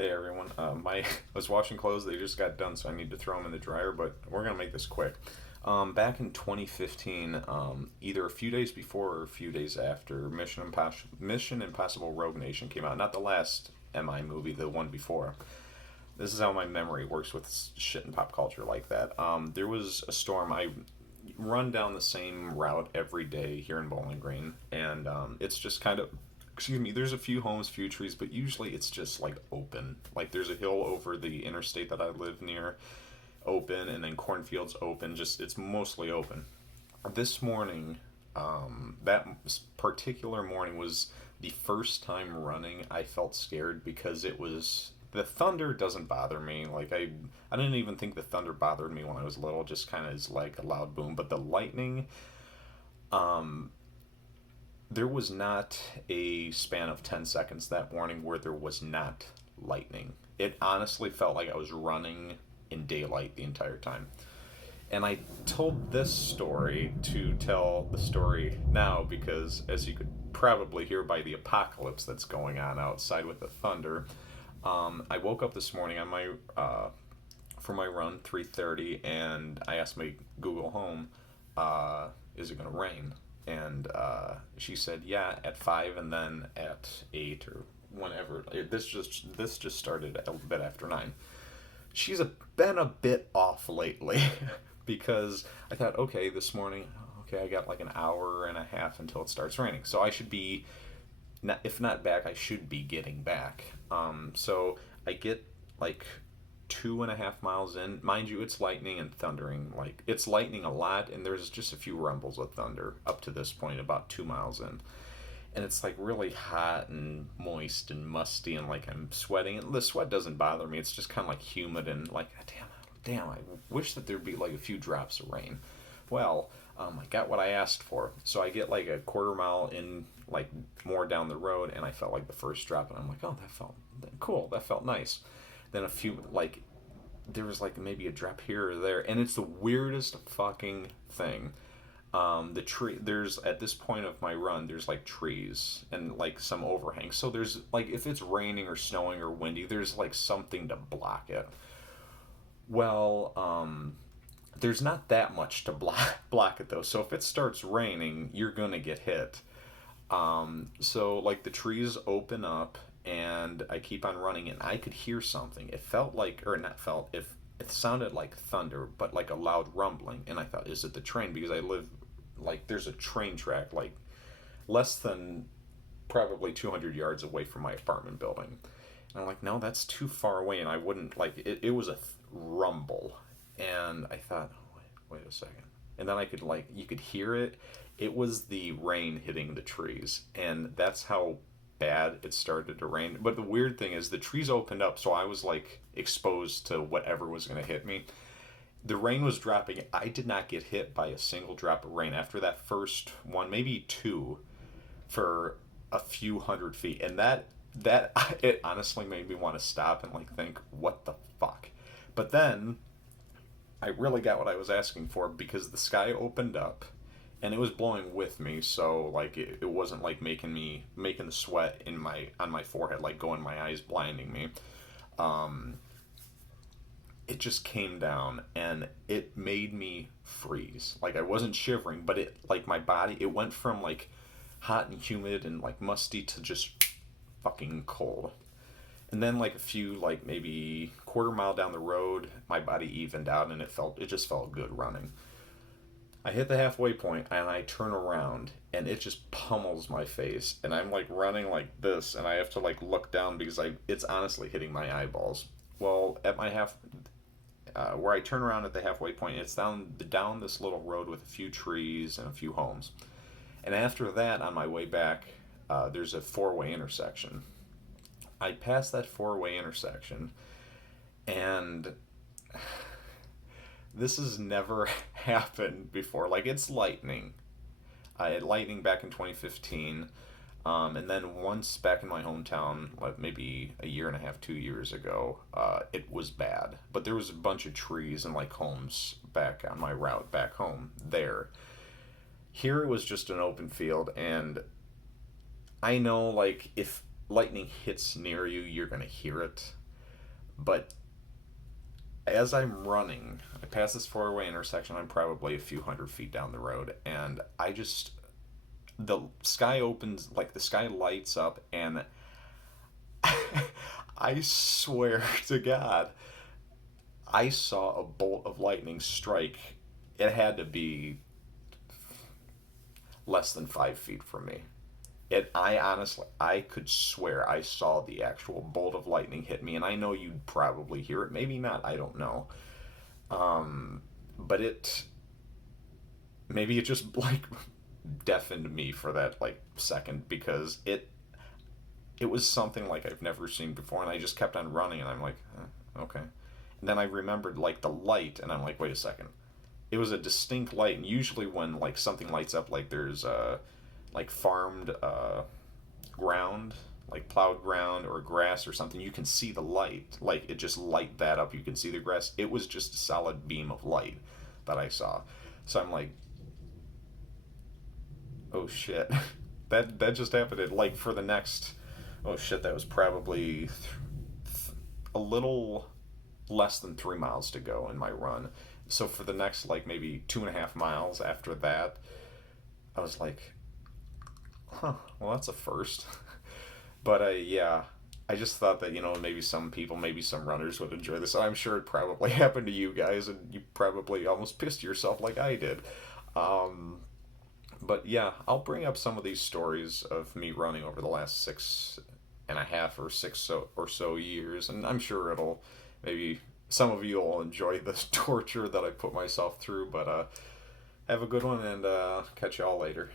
Hey everyone, I was washing clothes. They just got done, so I need to throw them in the dryer. But we're gonna make this quick. Back in 2015, either a few days before or a few days after, Mission Impossible Rogue Nation came out. Not the last MI movie, the one before. This is how my memory works with shit in pop culture like that. There was a storm. I run down the same route every day here in Bowling Green, and it's just kind of, excuse me, there's a few homes, few trees, but usually it's just like open. Like there's a hill over the interstate that I live near, open, and then cornfields open. Just it's mostly open. This morning, that particular morning was the first time running. I felt scared because it was the thunder doesn't bother me. Like I didn't even think the thunder bothered me when I was little. Just kind of is like a loud boom. But the lightning, um, there was not a span of 10 seconds that morning where there was not lightning. It honestly felt like I was running in daylight the entire time. And I told this story to tell the story now because, as you could probably hear by the apocalypse that's going on outside with the thunder, I woke up this morning on my for my run 3:30, and I asked my Google Home, "Is it gonna rain?" And she said, "Yeah, at 5, and then at 8 or whenever." This just started a bit after 9. Been a bit off lately because I thought, okay, this morning, okay, I got like an hour and a half until it starts raining, so I should be, not, if not back, I should be getting back. So I get like 2.5 miles in. Mind you, it's lightning and thundering. Like it's lightning a lot, and there's just a few rumbles of thunder up to this point, about 2 miles in. And it's like really hot and moist and musty, and like I'm sweating. And the sweat doesn't bother me. It's just kind of like humid and like, damn, I wish that there'd be like a few drops of rain. Well, I got what I asked for. So I get like a quarter mile in, like more down the road, and I felt like the first drop, and I'm like, oh, that felt cool. That felt nice. Then a few, like, there was like maybe a drop here or there, and it's the weirdest fucking thing. The tree, there's at this point of my run, there's like trees and like some overhang. So there's like, if it's raining or snowing or windy, there's like something to block it. Well, there's not that much to block it though. So if it starts raining, you're gonna get hit. So like the trees open up, and I keep on running, and I could hear something. It felt like, or not felt, if it sounded like thunder, but like a loud rumbling. And I thought, is it the train? Because I live, like, there's a train track like less than probably 200 yards away from my apartment building. And I'm like, no, that's too far away, and I wouldn't like it. It was a rumble, and I thought, oh, wait a second. And then I could like you could hear it. It was the rain hitting the trees, and that's how bad it started to rain. But the weird thing is the trees opened up, so I was like exposed to whatever was going to hit me. The rain was dropping. I did not get hit by a single drop of rain after that first one, maybe two, for a few hundred feet. And that it honestly made me want to stop and like think, what the fuck. But then I really got what I was asking for because the sky opened up, and it was blowing with me, so like it wasn't like making the sweat in my on my forehead like going my eyes, blinding me. um it just came down, and it made me freeze. Like I wasn't shivering, but it, like, my body, it went from like hot and humid and like musty to just fucking cold. And then like a few, like maybe quarter mile down the road, my body evened out, and it just felt good running. I hit the halfway point, and I turn around, and it just pummels my face, and I'm like running like this, and I have to like look down because it's honestly hitting my eyeballs. Well, at my where I turn around at the halfway point, it's down this little road with a few trees and a few homes. And after that, on my way back, there's a four-way intersection. I passed that four-way intersection, and this has never happened before. Like, it's lightning. I had lightning back in 2015. And then once back in my hometown, like maybe a year and a half, 2 years ago, it was bad. But there was a bunch of trees and like homes back on my route back home there. Here it was just an open field, and I know like if lightning hits near you, you're gonna hear it. But as I'm running, I pass this four-way intersection. I'm probably a few hundred feet down the road, and the sky opens, like the sky lights up, and I swear to God, I saw a bolt of lightning strike. It had to be less than 5 feet from me. I honestly, I could swear I saw the actual bolt of lightning hit me, and I know you'd probably hear it. Maybe not. I don't know. But maybe it just like deafened me for that like second, because it was something like I've never seen before, and I just kept on running, and I'm like, okay. And then I remembered like the light, and I'm like, wait a second. It was a distinct light, and usually when like something lights up, like there's like farmed ground, like plowed ground or grass or something, you can see the light. Like it just light that up. You can see the grass. It was just a solid beam of light that I saw. So I'm like, oh shit, that just happened. Like for the next, oh shit, that was probably a little less than 3 miles to go in my run. So for the next like maybe 2.5 miles after that, I was like, huh, well that's a first. But yeah, I just thought that maybe some people, maybe some runners would enjoy this. I'm sure it probably happened to you guys, and you probably almost pissed yourself like I did. Um, but yeah, I'll bring up some of these stories of me running over the last 6.5 or so years, and I'm sure it'll maybe some of you will enjoy this torture that I put myself through. But have a good one, and catch y'all later.